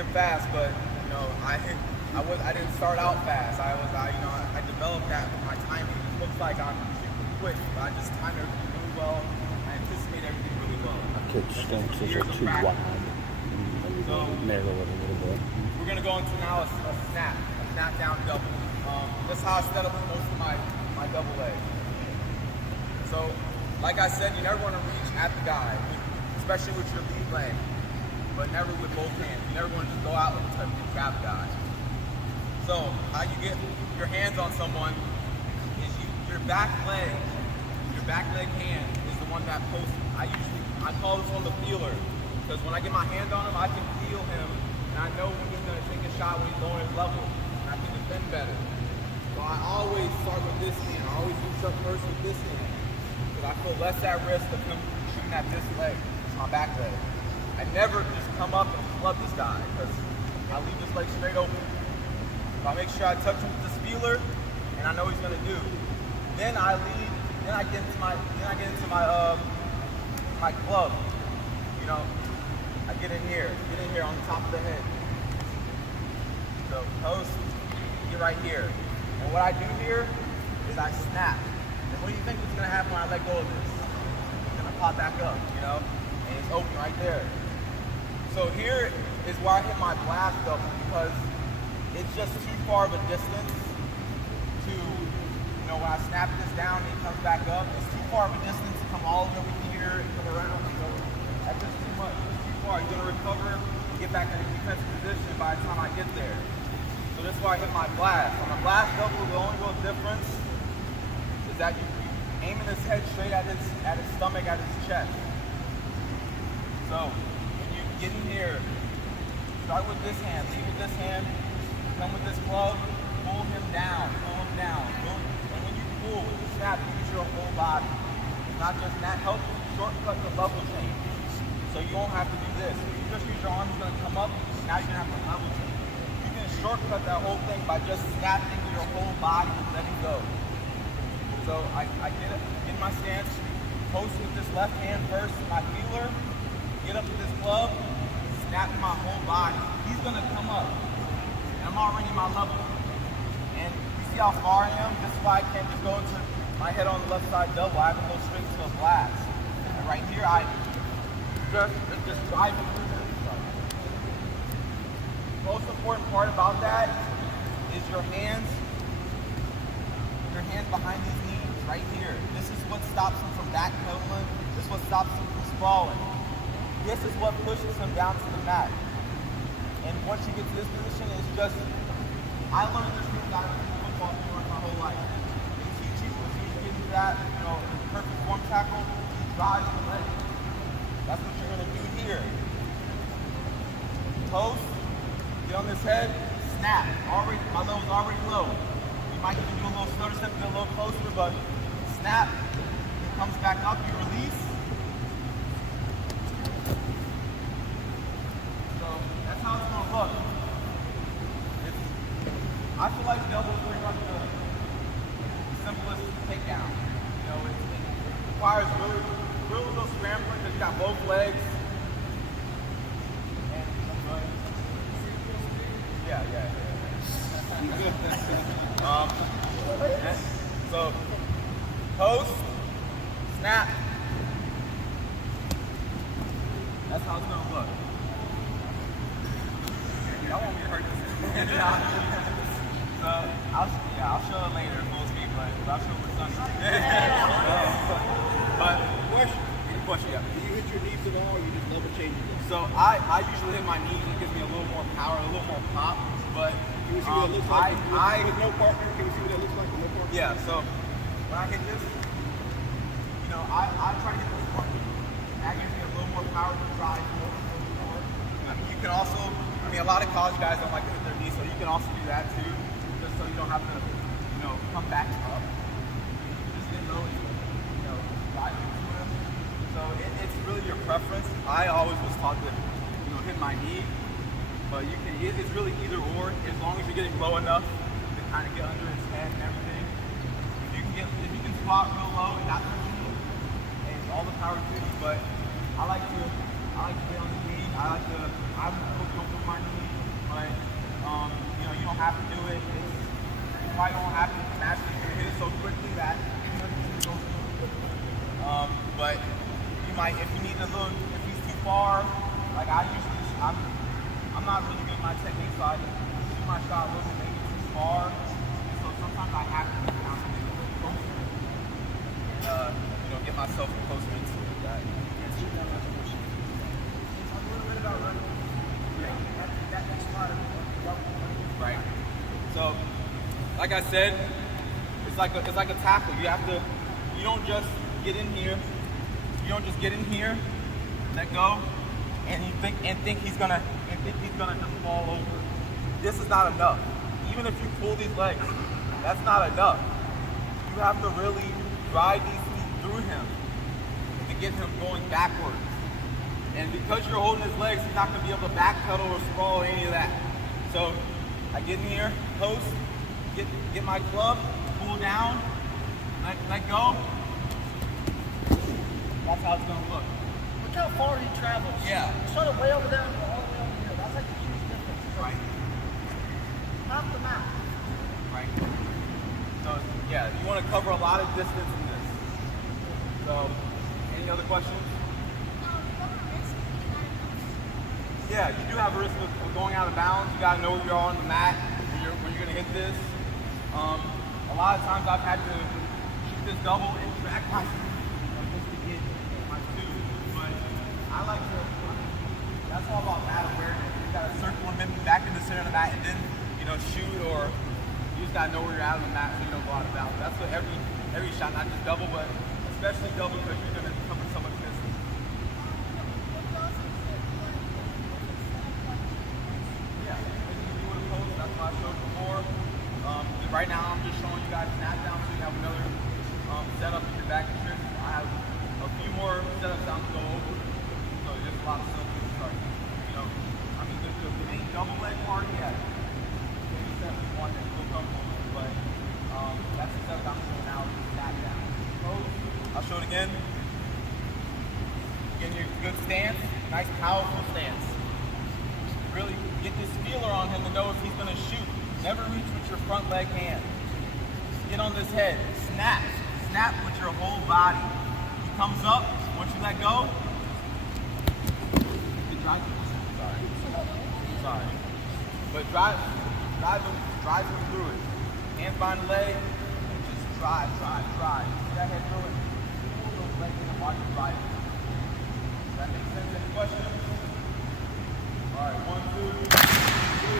am fast, but I didn't start out fast. I developed that with my timing. It looks like I'm super quick, but I just time everything really well. I anticipate everything really well. Kid stinks is too wide. So narrow it a little bit. We're gonna go into now a snap down double. That's how I set up most of my double leg. So, like I said, you never want to reach at the guy, especially with your lead leg, but never with both hands. You never want to just go out and grab the guy. So, how you get your hands on someone is your back leg hand is the one that posts. I call this one the feeler, because when I get my hand on him, I can feel him, and I know when he's going to take a shot when he's lowering his level, and I can defend better. So I always start with this hand. I always reach up first with this hand, because I feel less at risk of him shooting at this leg. It's my back leg. I never just come up and club this guy, because I leave this leg straight open. So I make sure I touch him with this feeler, and I know what he's going to do. Then I lead. Then I get into my my club. You know, I get in here on the top of the head. So post, get right here. And what I do here is I snap. And what do you think is gonna happen when I let go of this? It's gonna pop back up, you know? And it's open right there. So here is where I hit my blast double, because it's just too far of a distance to, you know, when I snap this down and it comes back up, it's too far of a distance to come all the way over here and come around. So that's just too much. It's too far. You're gonna recover and get back in a defensive position by the time I get there. So this is where I hit my blast. On a blast double, the only real difference is that you aiming his head straight at his stomach, at his chest. So when you get in here, start with this hand, lead with this hand, come with this club, pull him down, boom. And when you pull with the snap, you use your whole body. It's not just that, helps shortcut the level change. So you won't have to do this. If you just use your arm, it's gonna come up, now you're gonna have to level change. You can shortcut that whole thing by just snapping your whole body and letting go. So I get it in my stance, post with this left hand first, my feeler, get up with this club, snap my whole body. He's gonna come up, and I'm already in my level. And you see how far I am? This is why I can't just go into my head on the left side double. I have to go straight to a blast. And right here, I just drive it through this. The most important part about that is your hands behind these knees, right here. This is what stops him from backpedaling. This is what stops him from sprawling. This is what pushes him down to the mat. And once you get to this position, it's just, I learned this move out of football my whole life. They teach you, as soon as you get into that, you know, perfect form tackle, you drive the leg. That's what you're gonna do here. Post, get on this head, snap. My level's already low. You might even do a little stutter step, get a little closer, but snap, it comes back up, you release. So that's how it's gonna look. I feel like double is pretty much the simplest takedown. You know, it requires really little scrambling because you got both legs. Yeah. So, post, snap. That's how it's gonna look. Y'all want me to hurt this? So, I'll show it later full speed, but I'll show it with sunshine. But question, yeah. Do you hit your knees at all, or you just level changing them? So I usually hit my knees. It gives me a little more power, a little more pop. But can you see what it looks like with no partner? Can you see what it looks like with no partner? Yeah. So when I hit this, you know, I try to get this partner. That gives me a little more power to drive more. I mean, you can also. I mean, a lot of college guys don't like to hit their knees, so you can also do that too, just so you don't have to, you know, come back up. Just get low and, you know, drive into him. So it's really your preference. I always was taught to, you know, hit my knee, but you can. It's really either or. As long as you're getting low enough to kind of get under his head and everything. If you can squat real low and not touch your knee, and it's all the power to you. But I like to get on the knee. I'm comfortable with my knee. probably don't have to naturally hit it so quickly that. But you might, if you need a little, if he's too far, like I'm not really good at my technique, so I shoot my shot a little bit maybe too far. And so sometimes I have to get down to maybe a little closer. Get myself closer into it. That, right. So, like I said, it's like a tackle. You don't just get in here. You don't just get in here, let go, and think he's gonna just fall over. This is not enough. Even if you pull these legs, that's not enough. You have to really drive these feet through him to get him going backwards. And because you're holding his legs, he's not going to be able to backpedal or sprawl or any of that. So I get in here, post, get my club, pull down, let go. That's how it's going to look. Look how far he travels. Yeah. He started way over there and all the way over here. That's like a huge difference. Right. Half the map. Right. So yeah, you want to cover a lot of distance in this. So, any other questions? Yeah, you do have a risk of going out of bounds. You got to know where you are on the mat when you're going to hit this. A lot of times I've had to shoot this double and track my just to get my two. But I like to. That's all about mat awareness. You got to circle a minute back in the center of the mat and then shoot, or you just got to know where you're at on the mat so you don't go out of bounds. That's what every shot, not just double, but especially double because you're going to cover so much distance. Right now, I'm just showing you guys snap down so you have another setup in your back and trick. I have a few more setups down to go over. So there's a lot of stuff to start. The main double leg part, yeah. Maybe step one that you'll come over. But that's the setup I'm showing now, is snap down. I'll show it again. Getting your good stance, nice powerful stance. Really get this feeler on him to know if he's going to shoot. Never reach with your front leg hand. Get on this head. Snap. Snap with your whole body. He comes up. Once you let go, Sorry. But drive him through it. Hands behind the leg. And just drive. Get that head through it. Pull those legs in and watch him drive. Does that make sense? Any questions? All right, 1, 2.